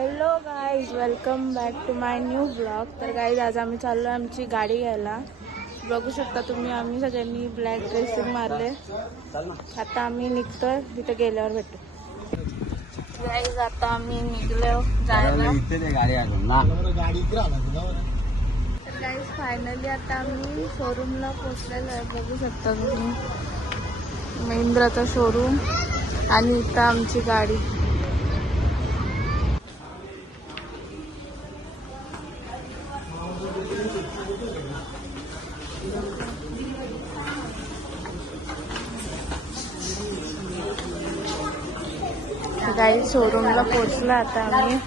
Hello guys, welcome back to my new blog. तर guys आज आम्ही चाललो आमची गाडी घ्यायला. बघू शकता तुम्ही, आम्ही सगळ्यांनी ब्लॅक ड्रेसिंग मारले. आता आम्ही निघतोय, तिथे गेल्यावर भेटू. गाईज आता आम्ही निघलो जायला. तर गाईज फायनली आता आम्ही शोरूमला पोहोचलेलो आहे. बघू शकता तुम्ही, महिंद्राचा शोरूम आणि इथं आमची गाडी. गाडी शोरूमला पोहोचला आता आम्ही.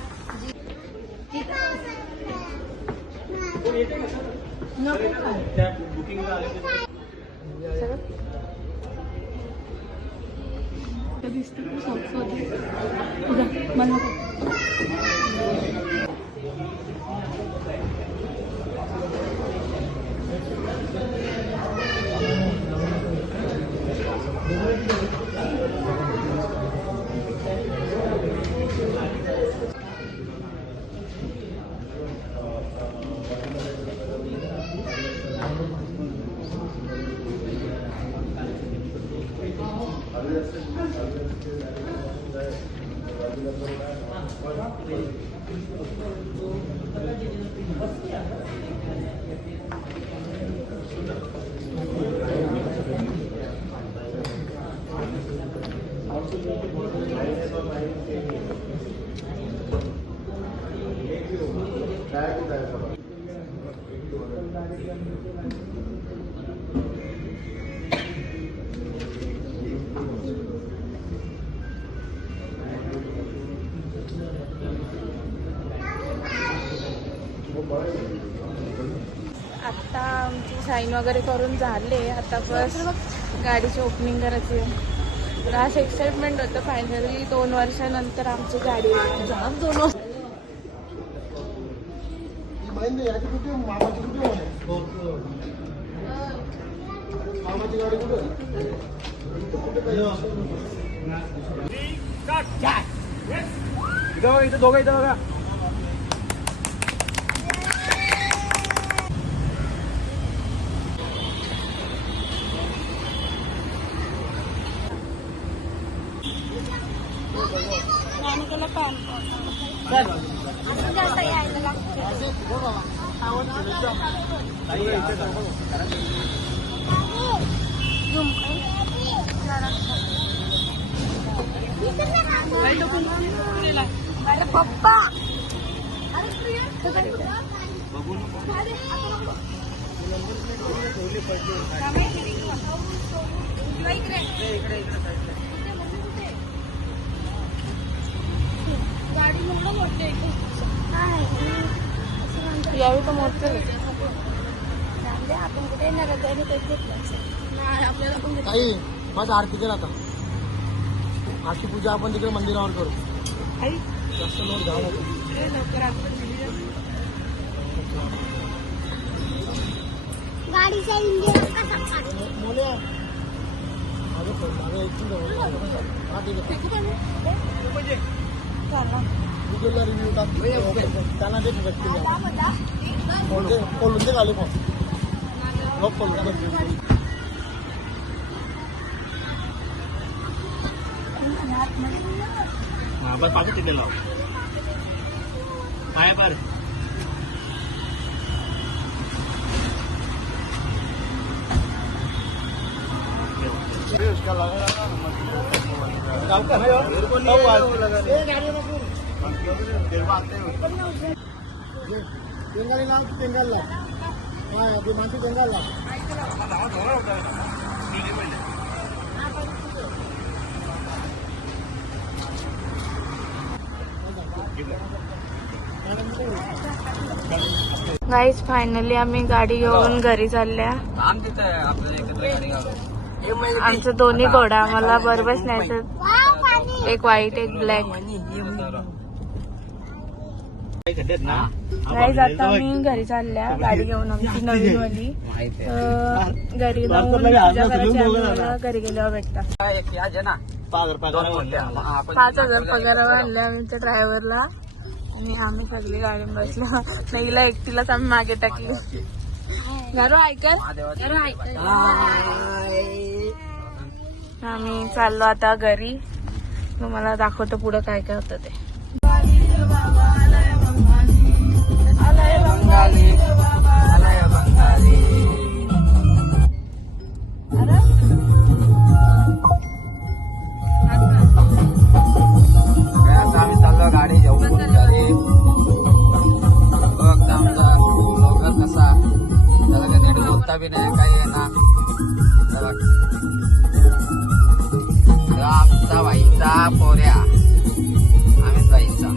आता आमची साईन वगैरे करून झाले. आता बस गाडीची ओपनिंग करायची आहे. तर असं एक्साइटमेंट होतं. फायनली 2 वर्षानंतर आमची गाडी 2 वर्ष. इथं दोघं इथं बघा. पप्पा यावेळी तर मोठे आपण कुठे येणार ताई माझा आरती केला आता. आरती पूजा आपण तिकडे मंदिरावर करू. जास्त लोट घ्यावं लागतं. गाडीचा इंजिन कसा मोल्या रिव्ह्यू टाक त्यांना दे खोलून दे घालू मग लोक खोलून बस पाच तिथे लाव आहे पर तेंगालीला तेंगालला माणसं तेंगालला गाईज फायनली आम्ही गाडी घेऊन घरी चालल्या. आमचं दोन्ही घोडा आम्हाला बरोबर नाही तर एक व्हाईट एक ब्लॅक. गाईज आता मी घरी चालल्या गाडी घेऊन आमची नवीन वाली. घरी जाऊन पूजा करायची. आम्हाला घरी गेल्यावर भेटता. 5,000 पगार आणले आमच्या ड्रायव्हरला. आणि आम्ही सगळी गाडी बसलो. नाहीला एकटीलाच आम्ही मागे टाकली. घरो ऐकल आम्ही चाललो आता घरी. तुम्हाला दाखवतो पुढं काय काय होतं ते. आम्ही चाललो गाडी घेऊन घरी. बघ आमचा ब्लॉगर कसा त्याला काही नीट बोलता बी नाही काही आहे ना. आमचा भाईचा पोऱ्या आम्ही भाईचा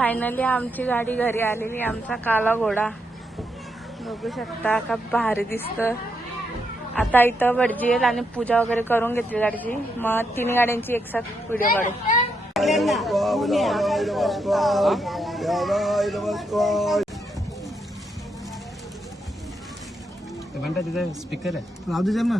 फायनली आमची गाडी घरी आलेली. आमचा काला घोडा बघू शकता का भारी दिसत. आता इथं भटजी येईल आणि पूजा वगैरे करून घेतली गाडीची. मग तिन्ही गाड्यांची एक साथ व्हिडिओ काढू. म्हणता तिथं स्पीकर आहे. राहू दे ना.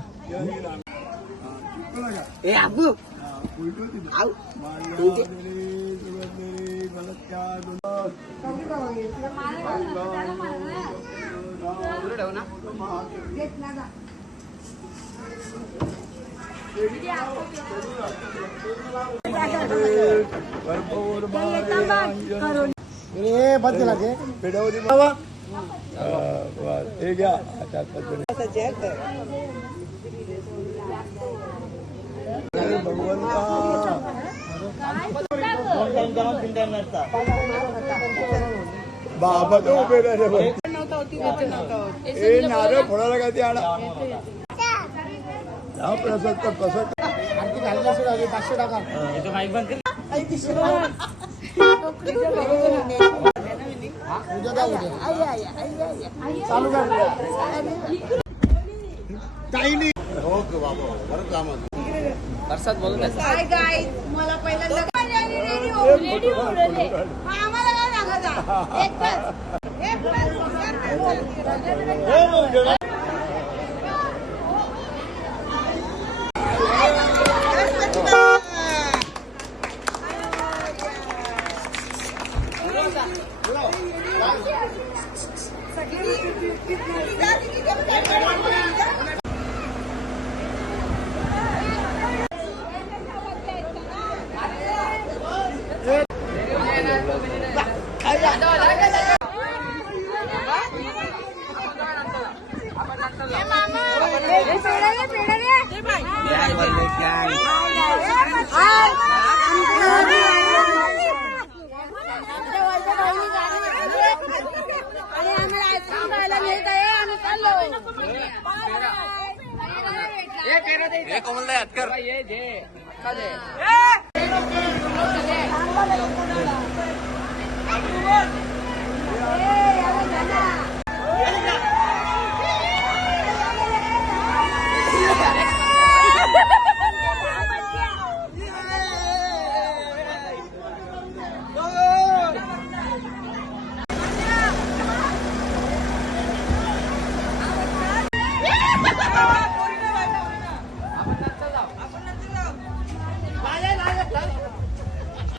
बंद केला ते बाबा तो उभे राहिले नारळ फोडायला काय ते आणा प्रसाद कर प्रसाद आणखी घालला असेल 500 टाका. चालू कर काही नाही. ओके बाबा बरं काम प्रसाद बोलून मला पहिल्यांदा